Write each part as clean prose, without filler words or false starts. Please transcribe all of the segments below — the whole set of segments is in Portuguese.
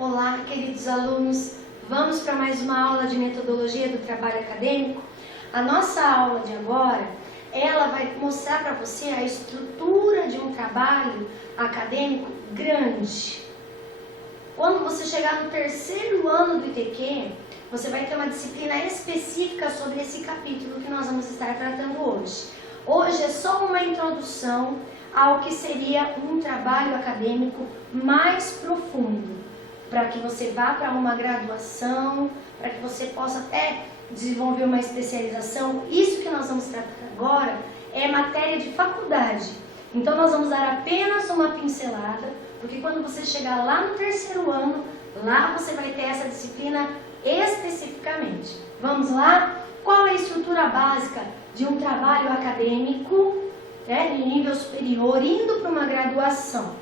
Olá, queridos alunos, vamos para mais uma aula de metodologia do trabalho acadêmico. A nossa aula de agora, ela vai mostrar para você a estrutura de um trabalho acadêmico grande. Quando você chegar no terceiro ano do ITQ, você vai ter uma disciplina específica sobre esse capítulo que nós vamos estar tratando hoje. Hoje é só uma introdução ao que seria um trabalho acadêmico mais profundo, para que você vá para uma graduação, para que você possa até desenvolver uma especialização. Isso que nós vamos tratar agora é matéria de faculdade. Então nós vamos dar apenas uma pincelada, porque quando você chegar lá no terceiro ano, lá você vai ter essa disciplina especificamente. Vamos lá? Qual é a estrutura básica de um trabalho acadêmico, em nível superior, indo para uma graduação?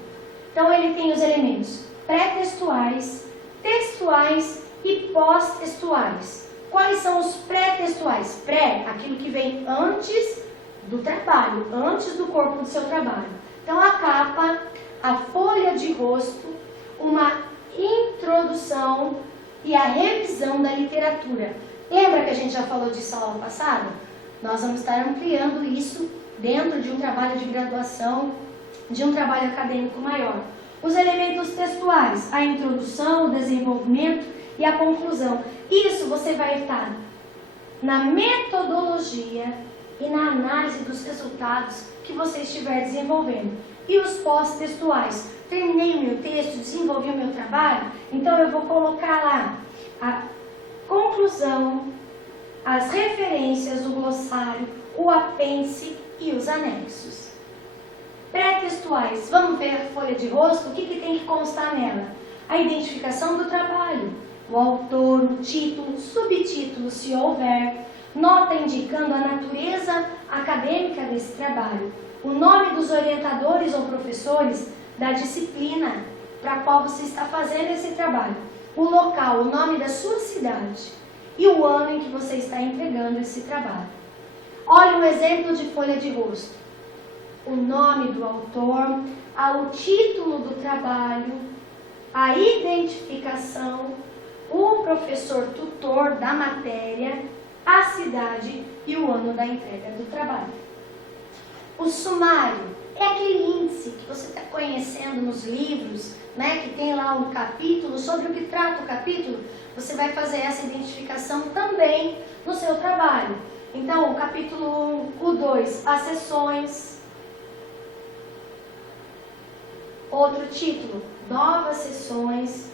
Então ele tem os elementos pré-textuais, textuais e pós-textuais. Quais são os pré-textuais? Pré, aquilo que vem antes do trabalho, antes do corpo do seu trabalho. Então a capa, a folha de rosto, uma introdução e a revisão da literatura. Lembra que a gente já falou disso na aula passada? Nós vamos estar ampliando isso dentro de um trabalho de graduação, de um trabalho acadêmico maior. Os elementos textuais, a introdução, o desenvolvimento e a conclusão. Isso você vai estar na metodologia e na análise dos resultados que você estiver desenvolvendo. E os pós-textuais. Terminei o meu texto, desenvolvi o meu trabalho, então eu vou colocar lá a conclusão, as referências, o glossário, o apêndice e os anexos. Pré-textuais, vamos ver a folha de rosto, o que tem que constar nela? A identificação do trabalho, o autor, o título, subtítulo, se houver, nota indicando a natureza acadêmica desse trabalho, o nome dos orientadores ou professores da disciplina para a qual você está fazendo esse trabalho, o local, o nome da sua cidade e o ano em que você está entregando esse trabalho. Olha um exemplo de folha de rosto. O nome do autor, o título do trabalho, a identificação, o professor tutor da matéria, a cidade e o ano da entrega do trabalho. O sumário é aquele índice que você está conhecendo nos livros, que tem lá um capítulo, sobre o que trata o capítulo. Você vai fazer essa identificação também no seu trabalho. Então, o capítulo 1, o 2, as sessões. Outro título, novas sessões,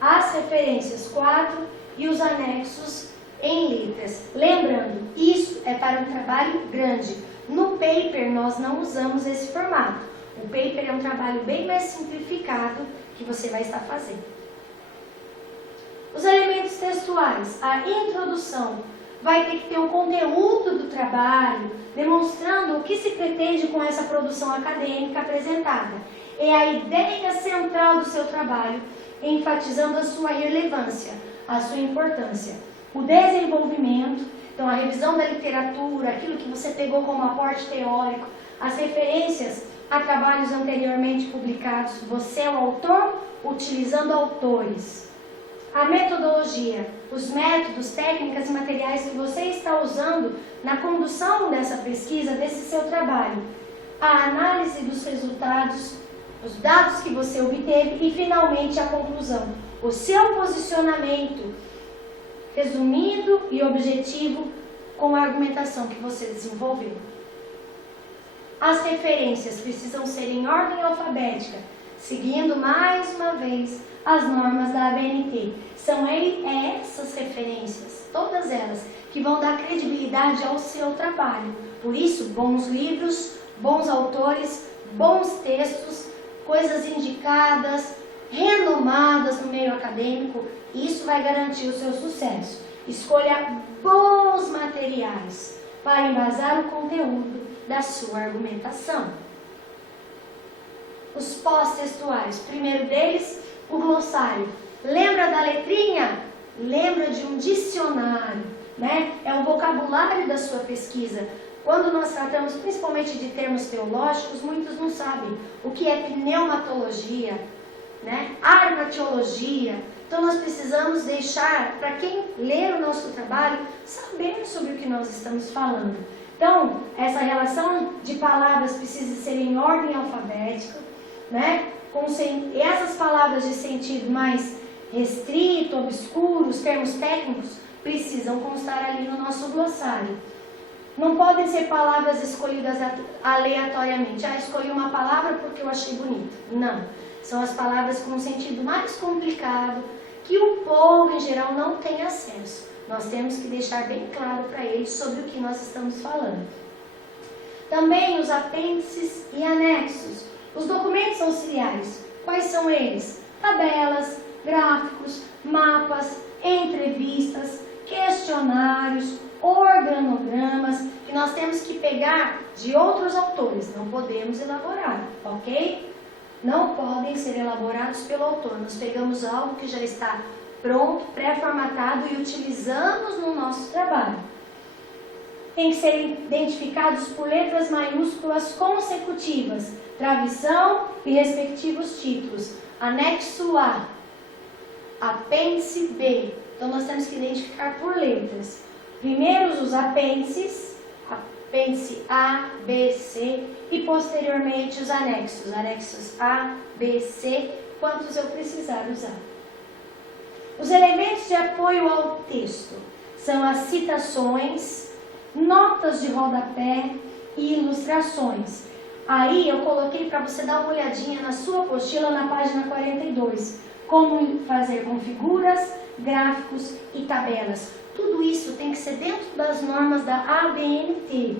as referências 4 e os anexos em letras. Lembrando, isso é para um trabalho grande. No paper nós não usamos esse formato. O paper é um trabalho bem mais simplificado que você vai estar fazendo. Os elementos textuais, a introdução, vai ter que ter o conteúdo do trabalho, demonstrando o que se pretende com essa produção acadêmica apresentada. É a ideia central do seu trabalho, enfatizando a sua relevância, a sua importância. O desenvolvimento, então a revisão da literatura, aquilo que você pegou como aporte teórico, as referências a trabalhos anteriormente publicados, você é o autor, utilizando autores. A metodologia, os métodos, técnicas e materiais que você está usando na condução dessa pesquisa, desse seu trabalho. A análise dos resultados, os dados que você obteve e, finalmente, a conclusão. O seu posicionamento, resumido e objetivo, com a argumentação que você desenvolveu. As referências precisam ser em ordem alfabética, seguindo, mais uma vez, as normas da ABNT. São essas referências, todas elas, que vão dar credibilidade ao seu trabalho. Por isso, bons livros, bons autores, bons textos, coisas indicadas, renomadas no meio acadêmico, isso vai garantir o seu sucesso. Escolha bons materiais para embasar o conteúdo da sua argumentação. Os pós-textuais, primeiro deles, o glossário. Lembra da letrinha? Lembra de um dicionário, É o vocabulário da sua pesquisa. Quando nós tratamos principalmente de termos teológicos, muitos não sabem o que é pneumatologia, né? Arqueologia. Então nós precisamos deixar, para quem ler o nosso trabalho, saber sobre o que nós estamos falando. Então, essa relação de palavras precisa ser em ordem alfabética, né? E essas palavras de sentido mais restrito, obscuro, os termos técnicos, precisam constar ali no nosso glossário. Não podem ser palavras escolhidas aleatoriamente. Escolhi uma palavra porque eu achei bonita. Não. São as palavras com um sentido mais complicado, que o povo em geral não tem acesso. Nós temos que deixar bem claro para eles sobre o que nós estamos falando. Também os apêndices e anexos. Os documentos auxiliares. Quais são eles? Tabelas, gráficos, mapas, entrevistas, questionários, organogramas, que nós temos que pegar de outros autores. Não podemos elaborar, ok? Não podem ser elaborados pelo autor. Nós pegamos algo que já está pronto, pré-formatado e utilizamos no nosso trabalho. Tem que ser identificados por letras maiúsculas consecutivas, travessão e respectivos títulos. Anexo A, apêndice B. Então nós temos que identificar por letras. Primeiro os apêndices, apêndice A, B, C, e posteriormente os anexos, anexos A, B, C, quantos eu precisar usar. Os elementos de apoio ao texto são as citações, notas de rodapé e ilustrações. Aí eu coloquei para você dar uma olhadinha na sua apostila na página 42, como fazer com figuras, gráficos e tabelas. Tudo isso tem que ser dentro das normas da ABNT.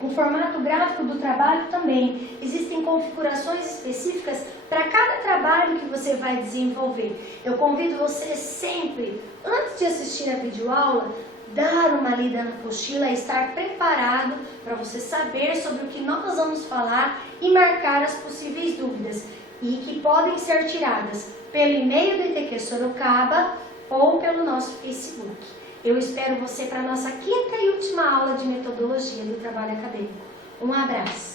O formato gráfico do trabalho também. Existem configurações específicas para cada trabalho que você vai desenvolver. Eu convido você sempre, antes de assistir a videoaula, dar uma lida na apostila e estar preparado para você saber sobre o que nós vamos falar e marcar as possíveis dúvidas e que podem ser tiradas pelo e-mail do ITQ Sorocaba ou pelo nosso Facebook. Eu espero você para a nossa quinta e última aula de metodologia do trabalho acadêmico. Um abraço!